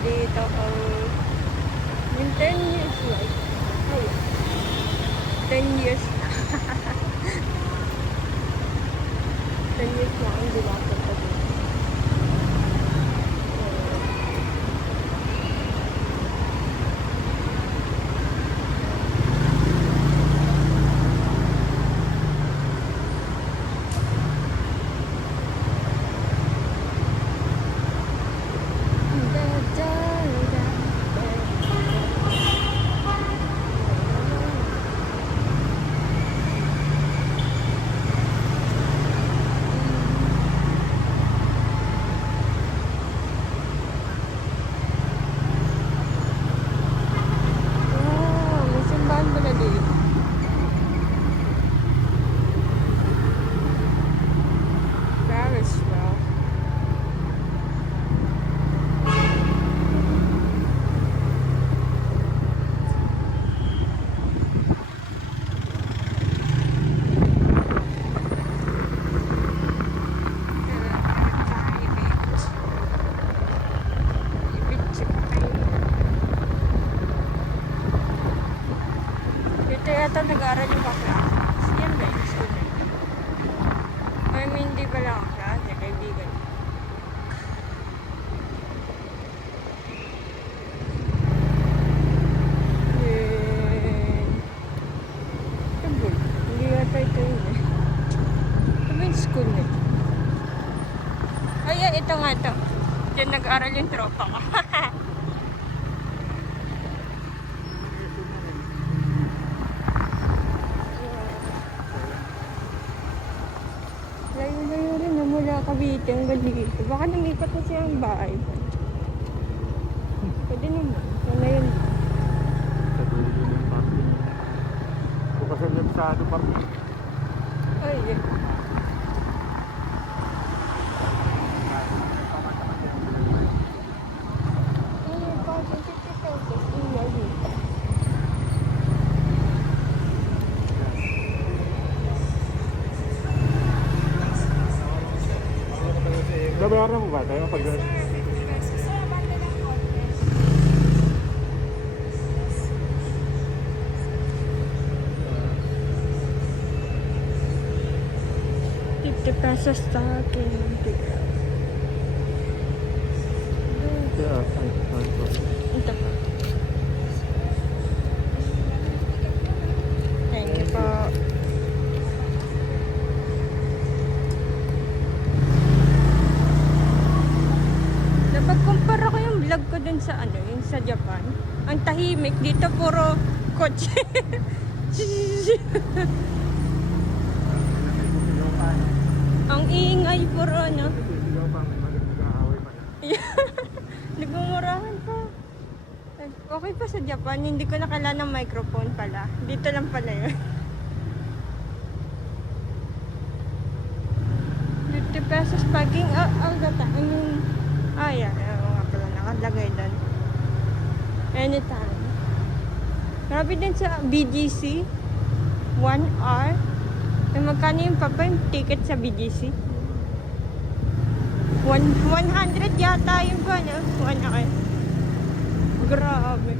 dito ang yung 10 years like. Ay, 10 years na. 10 years na ang dilapan pa dito. Yata nag-aaral yung bakla. Yan ba yung school na yun? I mean, hindi pala ang klase, kaibigan. Tagol. Hindi yata ito yun eh. Ito ba yung school na yun? Ay, ito nga ito. Diyan nag-aaral yung tropa ko. Layo-layo rin na mula Cavite hanggang dito. Baka lumipat na siya ang bahay. Pwede naman. Sana yun. Sa dulo ng parking. Bukas ang sa parking. Ay, eh. Ay, parking 50 pesos. Iyan. Nabayaran mo ba tayo pag... $50 sa akin. Ito pa. Thank you po. Napagkumpara ko yung vlog ko dun sa ano, yung sa Japan. Ang tahimik dito, puro kotse. Ang ingay, puro ano. Nagmumurahan pa. Okay pa sa Japan, hindi ko nakala ng microphone pala. Dito lang pala yun. 50 pesos parking all the time. Yeah, nga pala nakalagay doon. Anytime. Grabe din sa BGC. 1 hour. May magkano yung papa yung ticket sa BGC? 100 yata yung ba, no? 1 hour. Grabe.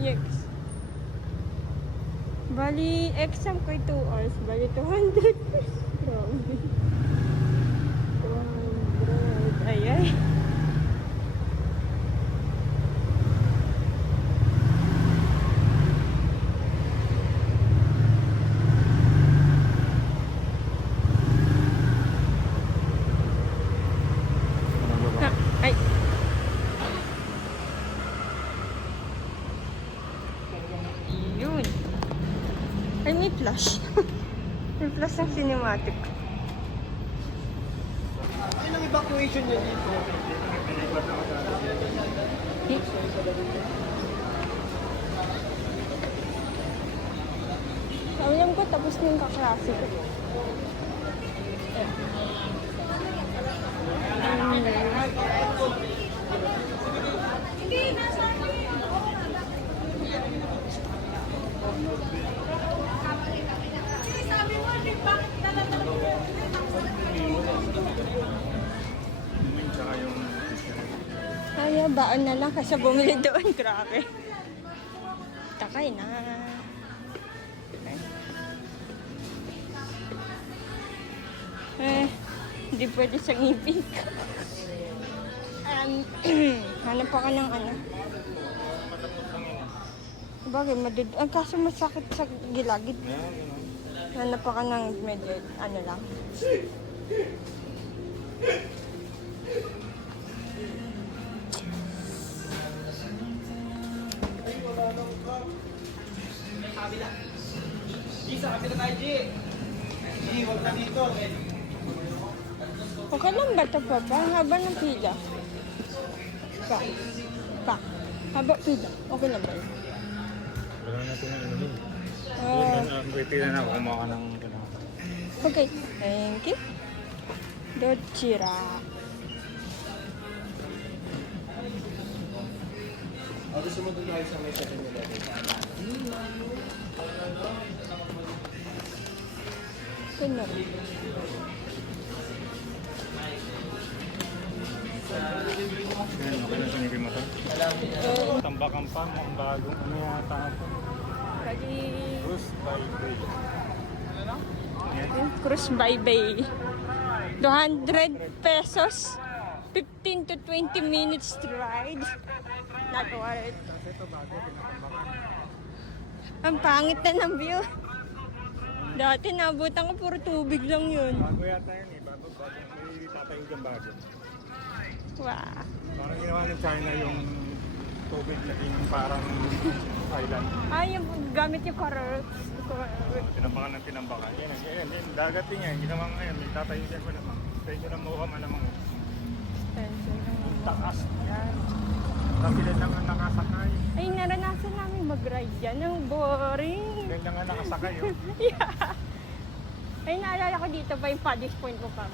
Yes. Bali, exam ko 2 hours. Bali, 200 pesos. Grabe. 200. Ay. Ay. Yun. Ay, may flash. May flash ng cinematic. Ilang evacuation niya dito? Alam ko, tapos na yung kaklase ko. Ay, Kaya baon na lang kasi bumili doon. Grabe. Takay na. Hindi pwede sa ngipin ko. Hanap ako ng ano. Bagay, ang kaso masakit sa gilagid. Hanap ako ng medyo, ano lang. Isa, kapit na tayo, G. G, huwag na dito. Okay lang ba ito pa ba? Ang haba ng pila. Pa. Haba pila. Okay lang ba yun? Wala natin na ano yun. Wait na ako, kumuha ka ng Okay. Thank you. Dochira. Gusto mo doon tayo sa may 7-Eleven? Ganun. Yan, okay na sinigil mo to. Tambakan pa, ang bagong ano yata ito. Pagi... Bruce by Bay. Yan. Cruise by Bay. 200 pesos. 15 to 20 minutes to ride. Not worth it. Kasi ito bago, pinatambakan. Ang pangit na ng view. Dati nabutan ko puro tubig lang yun. Bago yata yun eh, bago may tatayo dyan bago. Wow. Parang ginawa ng China yung tubig naging parang island. Ay, yung gamit yung carrots. Tinambakan ng tinambakan. Yan, dagat din yan. Ginawa ngayon, may tatayo dyan pa naman. Pwede na mukha malamang. Takas yan. Kapilan lang ang nakasakay. Ay, naranasan namin mag-ride yan. Ang boring. Kapilan lang ang nakasakay. Oh. Yeah. Ay, naalala ko dito pa yung Paddy's Point mo pa.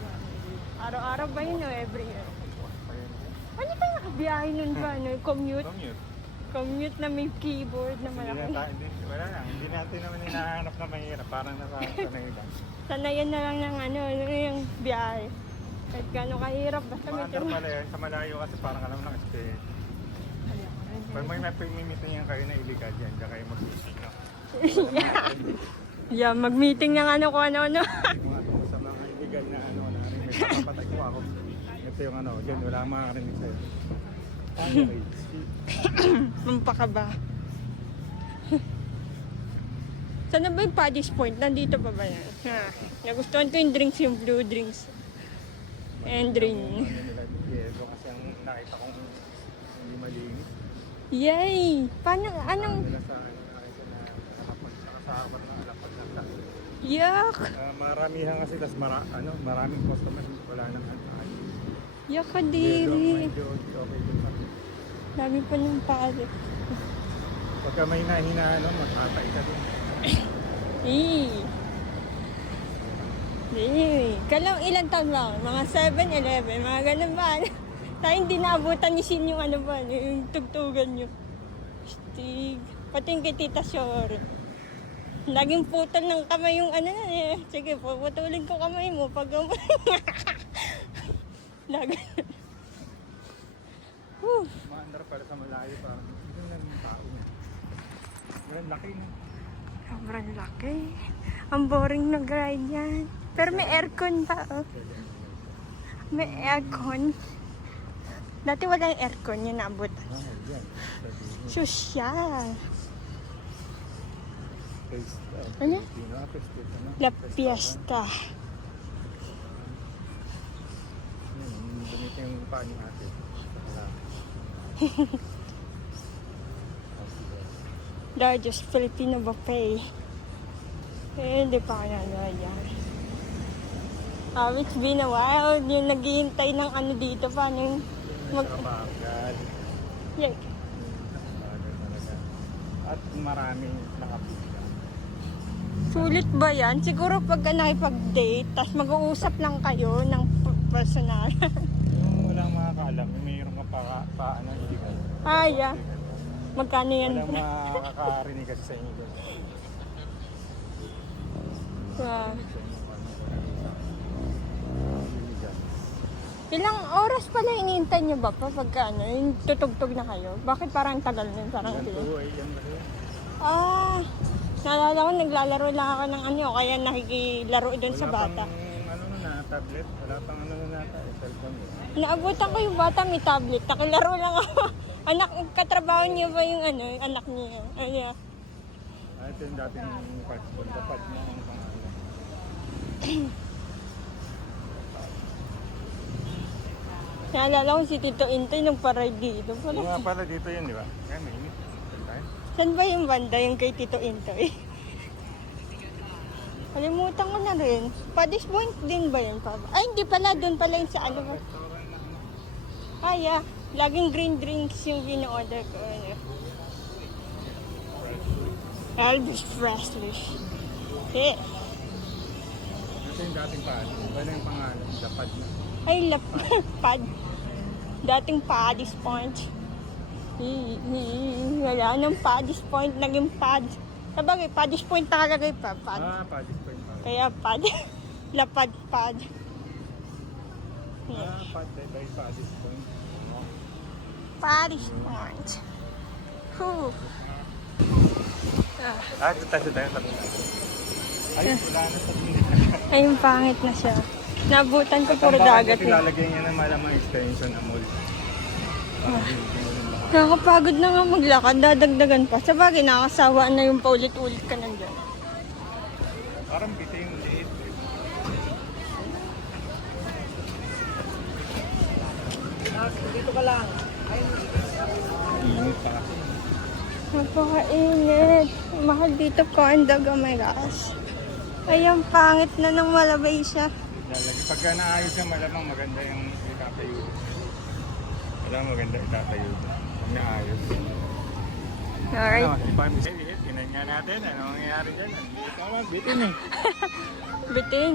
Araw-araw ba yun o every year? Ano kayo nakabiyahe nun ba? No? Commute? Commute na may keyboard na malaki. Wala lang. Hindi natin naman hinahanap na mahirap. Parang nasa sanay lang. Sanayan na lang ng ano yung biyahe. Kahit gano'ng kahirap, basta may Maandar pala yan. Sa malayo kasi parang alam ng experience. Pag may meeting yan kayo na illegal yan, diyan kayo mag-meeting. No? Yeah, mag-meeting ng ano kung ano-ano. Mga tungkol sa mga illegal na ano, na may kapatay ko ako. Ito yung ano, dyan wala kang makakarinig sa'yo. Mampaka ba? Saan na ba yung Paddy's Point? Nandito pa ba yan? Ha. Nagustuhan ko yung drinks, yung blue drinks. And drink. Yeso kasi ang nakita kong hindi malinis. Yay! Paano, anong... Nila sa ano, nakita na nakapag na alapag ng tayo. Yuck! Maramihan kasi, tas maraming customers, wala nang ano. Yuck, kadiri. Medyo okay din pa. Dami pa ng pare. Pagka may hinaano, magkatay ka din. Kalang ilang taon lang? Mga 7-11, mga ganun ba? Tayo hindi naabutan ni Sin yung ano ba, yung tugtugan nyo. Stig. Pati yung kay Tita Shore. Laging putol ng kamay yung ano na eh. Sige, puputulin ko kamay mo pag lagi. Maandar pala sa malayo, parang hindi lang yung tao niya. Well, laki na. Sobrang laki. Ang boring nag-ride yan. Pero may aircon pa, oh. May aircon. Dati walang aircon, yun naabot. Yan. Sosyal. Ano? Ano? La Fiesta. Dumit yung paa ni ate. Largest Filipino buffet. Hindi pa kaya yan. It's been a while. Yung naghihintay ng ano dito pa. Yung Bagal. yeah. Bagal talaga. At maraming nakapila. Sulit ba yan? Siguro pag nakipag-date, tapos mag-uusap lang kayo ng personal. Yung walang makakaalam, mayroon ka pa ano, illegal. Yeah. Magkano yan? Walang makakarinig kasi sa inyo doon. Wow. Illegal. Ilang oras pala iniintay niyo ba pa pagka ano, yung tutugtog na kayo? Bakit parang tagal nun? Parang Yan sila. po ay yan ba yun? Naalala ko, naglalaro lang ako ng ano, kaya nakikilaro doon sa bata. Wala pang ano na, tablet. Wala pang ano na nata, cellphone. Naabutan ko yung bata, may tablet. Nakilaro lang ako. Anak, katrabaho niyo ba yung ano, yung anak niyo? Ano? Ito yung dating pad na ang pangalan. Naalala ko si Tito Intoy nung parade dito. Yung nga pala dito yun, di ba? Kaya mainit. Tayo. Saan ba yung banda yung kay Tito Intoy? Kalimutan ko na rin. Paddy's Point din ba yun? Ay, hindi pala. Doon pala yung sa ano. Ay, yeah. Laging green drinks yung gino-order ko. Ano? Elvis Presley. Eh. Ito yung dating pad. Iba na yung pangalan. Lapad na. Ay, pad. Dating Paddy's Point. Wala nang Paddy's Point. Naging pad. Sabagay, Paddy's Point nakalagay pa. Pad. Paddy's Point pad. Kaya pad. Lapad pad. Pad by Paddy's Point. Paddy's Point. Whew. Ito tayo. Ay, wala na sa pinit. Ayun, pangit na siya. Nabutan ko puro dagat eh. Ilalagay niya na malamang extension na mall. Nakakapagod na nga maglakad, dadagdagan pa. Sa bagay, nakakasawa na yung paulit-ulit ka nandyan. Parang bitin, liit. Dito ka lang. Init pa kasi. Napakainit. Mahal dito condag, oh my gosh. Ay, ang pangit na nang malabay siya. Lalagay. Pagka naayos yung malamang maganda yung itatayo. Malamang maganda itatayo. Pag naayos. Alright. Tinan nga natin. Ano nangyayari dyan? Ito naman, bitin eh. Biting.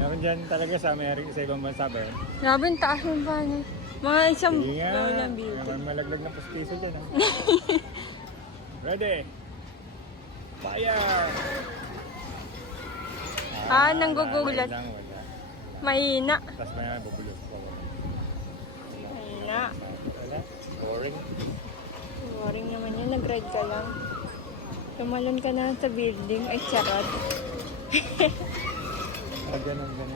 Meron dyan talaga sa ibang bansa ba yun? Grabe, ang taas yung bano. Mga isang Sige nga. low ng beauty. May malaglag na pustiso dyan. Ready? Fire! Nanggugulat. Wala, wala. Mahina. Tapos may bubulot. Mahina. Wala. Boring. Boring naman yun. Nag-ride ka lang. Tumalon ka na sa building. Ay, charot. Ganun lang.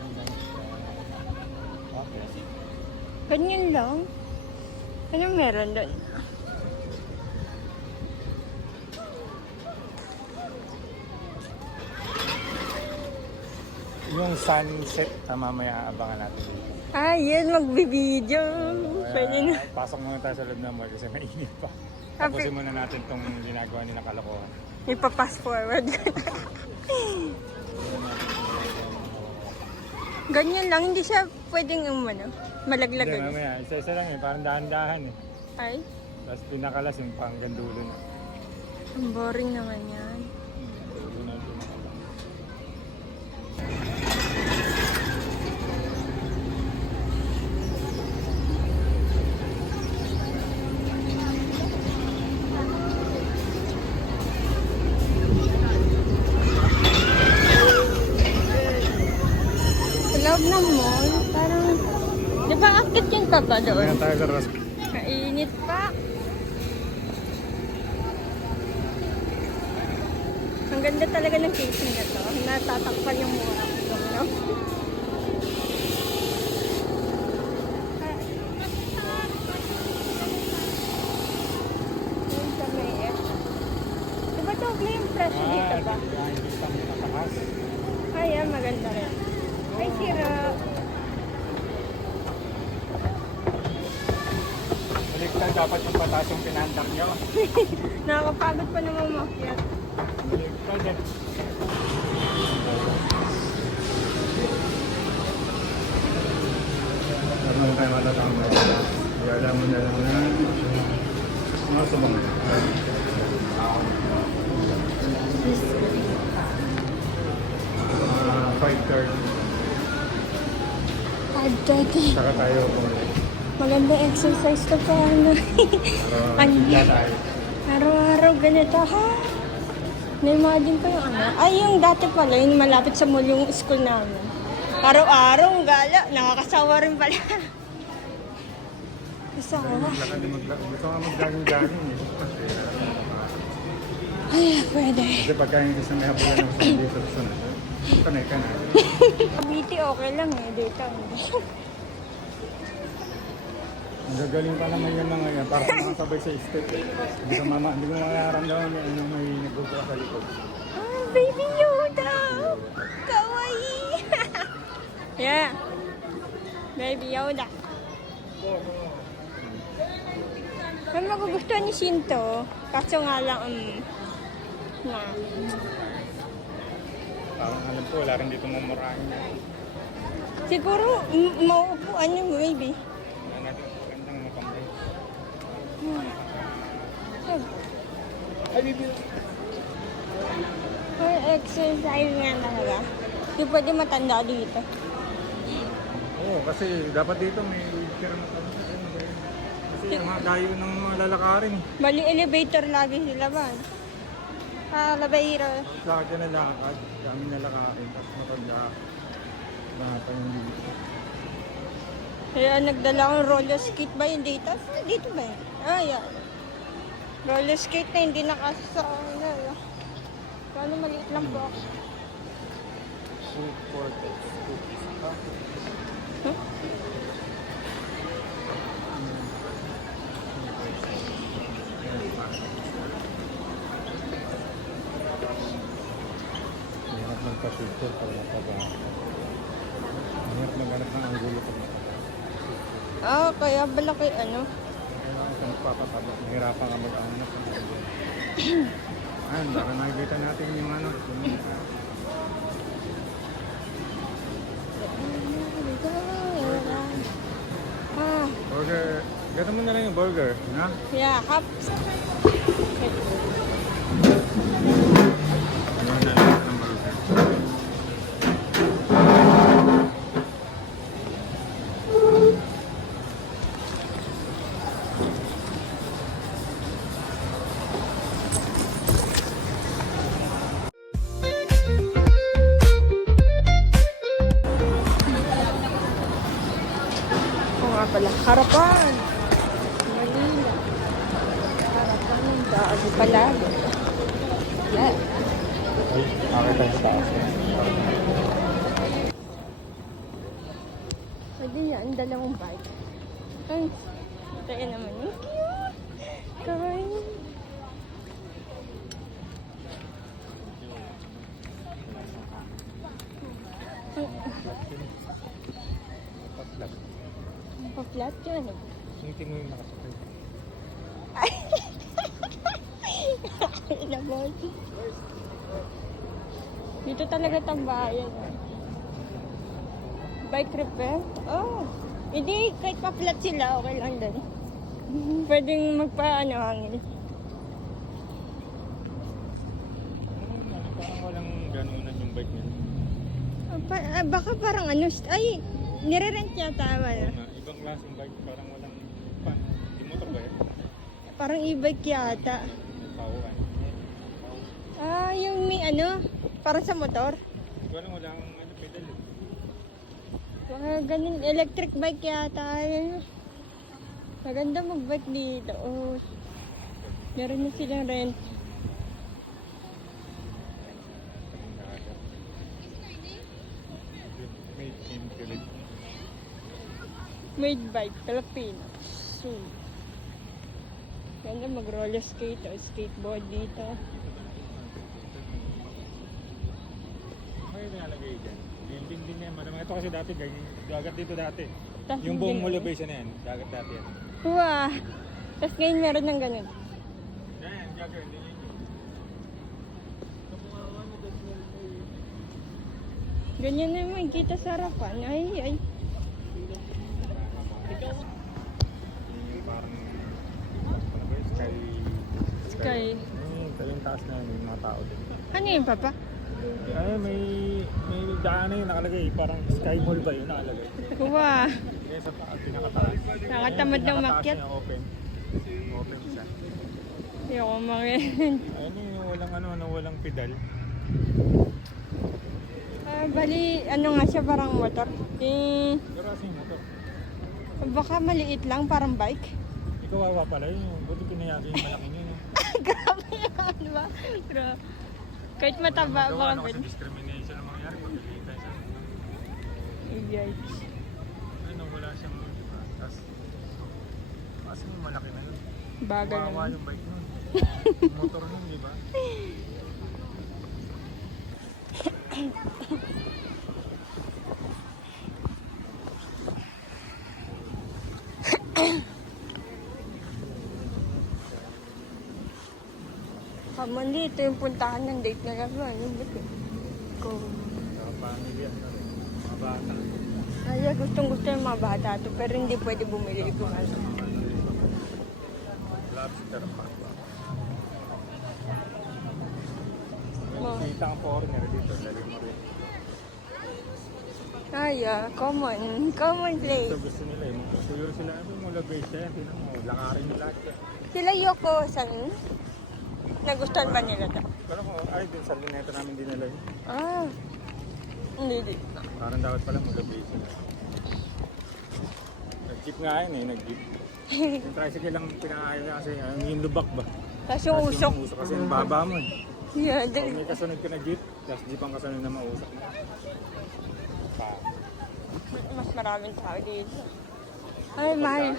Okay. Ganyan lang. Anong meron doon? Yung sunset na mamaya aabangan natin dito. Yan. Magbibideo. Pwede na. Pasok muna tayo sa loob ng mall kasi mainit pa. Tapusin muna natin itong ginagawa nilang kalokohan. Ipa-pass forward. Ganyan lang. Hindi siya pwedeng malaglag. Hindi, mamaya. Isa-isa lang eh. Parang dahan-dahan eh. Ay, Tapos pinakalas yung panggang dulo na. ang boring naman yan. Dulo na yung pinakalas. Sa loob ng mall, parang... Di ba akit yun pa ba doon? Ngayon tayo sa Ras. Kainit pa. Ang ganda talaga ng casing na to. Natatakpan yung mukha ko. No? Yun sa may F. Diba doble yung presyo dito ba? Hindi pa natakas. Ay, maganda rin. Ay, sira. Baliktad dapat yung pataas yung pinandang nyo. Nakakapagod pa naman makyat. Baliktad eh. Ano kayo matatambay? Wala mo na lang na mga sabang. 5:30. 5:30. Saka tayo ulit. Maganda exercise to pa. Bigla tayo. Araw-araw ganito ha. Na-imagine ko yung ano. Ay, yung dati pala, yung malapit sa mall yung school namin. Araw-araw, ang gala. Nakakasawa rin pala. Gusto ko. Maglakad na maglakad. Gusto nga mag-jogging-jogging eh. Ay, pwede. Kasi pagka yung isang may hapulan ng sandi sa sunod, kanay ka na. Cavite okay lang eh. Dito hindi. Ang gagaling pa naman yung mga yan. Para sa mga sabay sa step eh. Hindi ko makaramdaman may ano may nagbubuka sa likod. Ah, Baby Yoda! Kawaii! Yeah. Baby Yoda. May magugustuhan ni Shinto. Kaso nga lang, na. Parang alam ko, wala rin dito mamurahin. Siguro, mauupuan yung baby. Wala natin magandang mapambay. Ay, bibi. For exercise nga talaga. Hindi pwede matanda dito. Oo, kasi dapat dito may wheelchair na kami. Kasi ang mga dayo ng mga lalakarin. Bali elevator lagi sila ba? Ah, labayro. Lagi na lakad, kami na lakarin. Tapos matanda. Baka yung dito. Kaya nagdala akong roller skate ba yun dito? Dito ba yun? Ah, yan. Roller skate na hindi nakasa. Paano maliit lang po ako? Support. Huh? Mahirap magpa-picture pag nakabahan. Mahirap maghanap ng angulo pag Ah, kaya balaki ano? kailangan ka magpapataba. Mahirapan ka mag-angat. Ayan, baka nakikita natin yung ano. Ah, Burger. Gata mo na lang yung burger. Na? yeah, cups. Ano na lang ng burger. Oo nga pala. Harapan. Manila. Harapan. Bago pala. Yeah. Makita sa taas. Pwede yan. Dalawang bike. Ay, tayo naman yung cute. Kawaii. Patlat. Pa-flat yun. Sinitin mo yung nakasakay. Ay, dito talaga tambayan. Bike repair? Oh. Hindi, kahit pa-flat sila, okay lang din. Pwedeng magpa-ano hangin. Parang walang ganunan yung bike niya. Baka parang ano, ay, nire-rent yata ba na? Ibang klaseng bike, parang walang pan. Yung motor ba yan? Parang e-bike yata. Pauan. Ah, yung may ano, parang sa motor. Walang ano, pedal. Baka ganun, electric bike yata. Ayun. Maganda mag-bike dito. Oh. Meron na silang rent. Made in Philippines. Made by Filipino. So, ganda mag-roller skate o skateboard dito. May nalagay dyan. Building din yan. Madami. Ito kasi dati, dagat dito dati. Tas Yung buong hindi- Molobay na yan, dagat dati yan. Wow! Tapos ngayon meron ng ganun. Yan, dagat. Hindi yun. Ganyan naman kita sa harapan. Ay, ay. Yung parang ano ba yun? Sky. Ito yung taas na yun, yung mga tao din. Ano yun, Papa? Ay, may daan na yun nakalagay. Parang sky mall ba yun nakalagay? Wow! Kaya sa pinakataas. Nakatamad ng Pinakataas umakyat. niya, open. Open siya. Ayoko mga Ayun yung walang pedal. bali, ano nga siya, parang motor. Pero kasi yung motor. Baka maliit lang, parang bike. Ikaw wawa pala yun. Buti pinayagi yung malaki yun. Grabe yan, di ba? Grabe. Kahit mataba, baka Ano kasi pwede. discrimination ang mangyari pag nakita siya. Yikes. Ayun, wala siyang diba? Tapos, kasi yung malaki na yun. Bagal Wawa naman. yung bike nun. Motor nun, di ba? Kamali, ito yung puntahan ng date na naman. Yung ba't eh? Go. Saka family, ano rin. Mga bata. Ay, gustong-gusto yung mga bata to, pero hindi pwede bumili kung ano. Lobster park ba? Oh. Kita ang foreigner dito. Lagi mo rin. Ay, common place. Ito gusto nila eh. Siguro sila, ano mo labay siya. Tinan mo, lakarin nila. Sila Yoko, san? Nagustuhan ba nila to? Pero kung ay din sa luneta namin dinala yun. Ah, hindi. Parang dapat pala mulabay sila. Nag-jeep nga yun eh, nag-jeep. Yung tricycle lang pinakayo niya kasi yung lubak ba? Tapos yung usok. Yung usok kasi yung baba mo eh. Yeah, Pag may kasunod ka na jeep, tapos jeep ang kasunod na mausok na. mas maraming tao dito. Ay, mahal.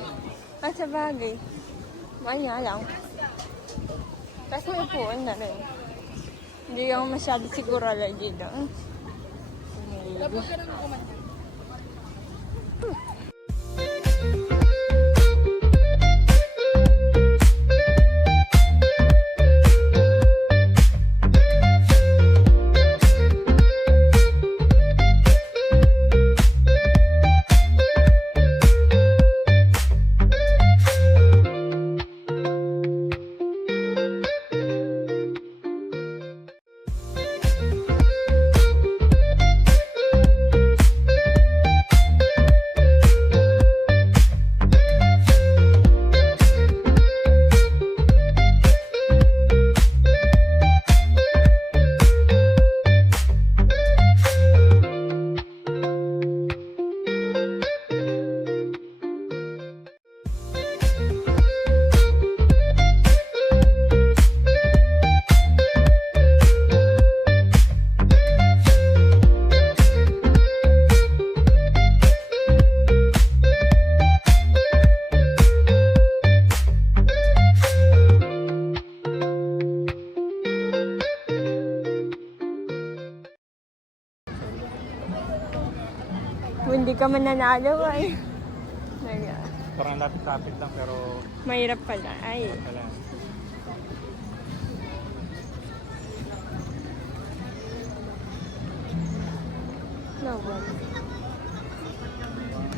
At sa bagay. Mahal nga lang. Tapos may upuan na rin. Hindi ako masyado sigurala dito. Tapos ka nang kumanta. Hindi ka mananalo ay. Parang lapit-lapit lang pero Mahirap pala. Ay. wala. Nawal.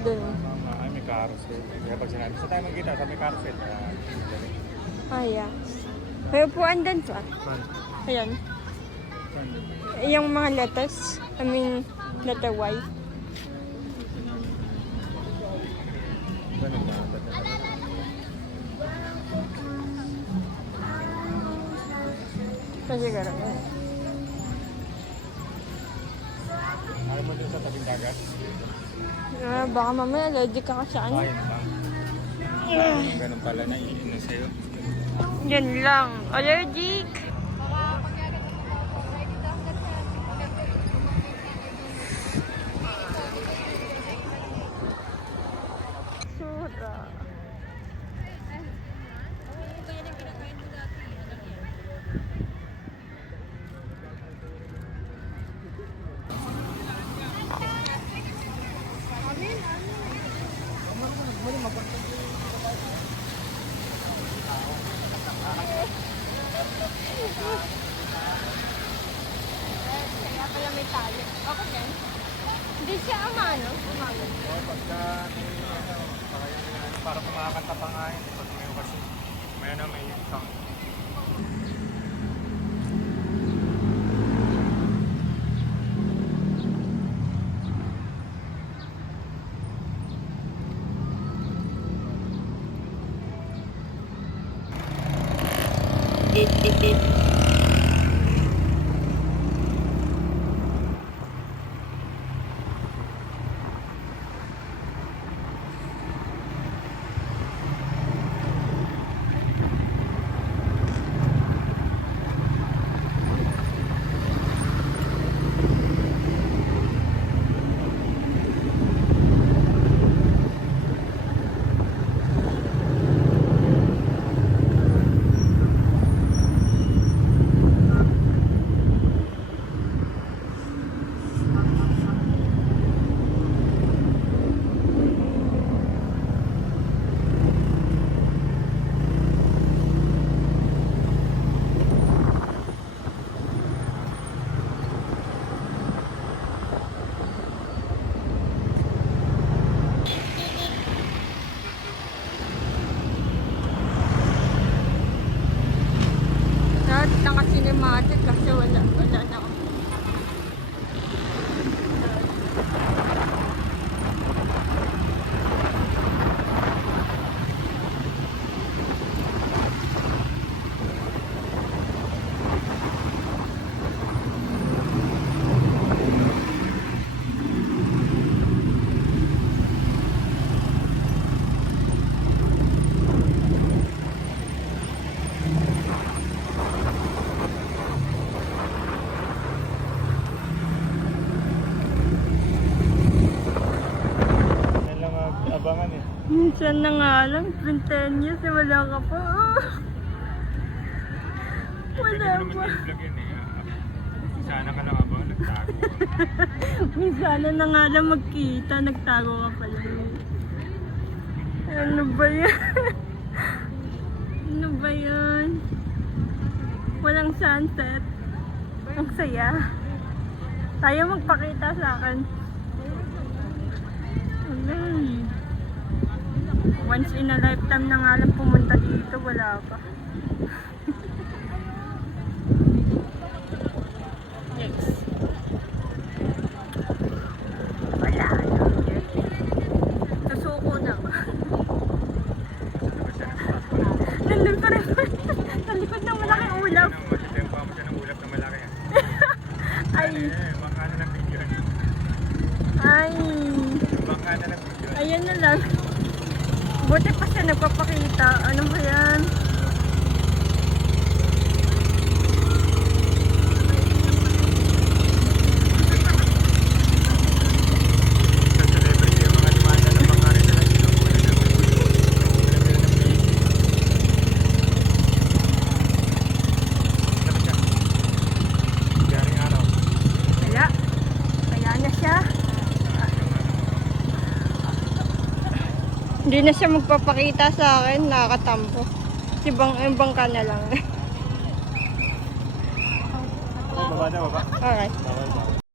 Doon. Ay, may carousel. Kaya pag sinabi, sa tayo magkita, sa may carousel. Ay, ah. May upuan doon pa. Fun. Ayan. Fun. Yung mga letters. I mean, letter Y. Ganun ba? Kasi gano'n. Ayaw mo dun sa tabing dagat? Baka mamaya allergic ka sa ano. Ayun lang. Ganun pala, naiinom na sa'yo. Yan lang. Allergic. Sura. Kaya pala may tali. Okay din. Hindi siya amano. Pagka para kumakanta pa nga yun. Pag may okasyon, may isang. cinematic kasi wala na ako. Yan lang abangan eh. Minsan na nga lang, it's been 10 years eh, wala ka pa. Wala pa. I-vlog yan eh. Sana ka lang abang nagtago. Minsan na nga lang magkita, nagtago ka pala. Ano ba yan? Ano ba yan? Walang sunset. Ang saya. Tayo magpakita sa akin. Ay. Once in a lifetime na nga lang pumunta dito, wala pa. Next. Wala. Susuko na. Nandun pa rin. Sa likod ng malaking ulap. Matitempa mo siya ng ulap na malaki. Ay. Baka na ng video. Ay. Baka na ng video. Ayan na lang. Buti pa siya nagpapakita. Ano ba yan? Sa celebrity yung mga demanda ng mga rin na kinukuha ng garing araw. Kaya. Kaya na siya. Hindi na siya magpapakita sa akin. Nakakatampo. Si bangka na lang. Baba na, baba. Alright. Bawal, bawal.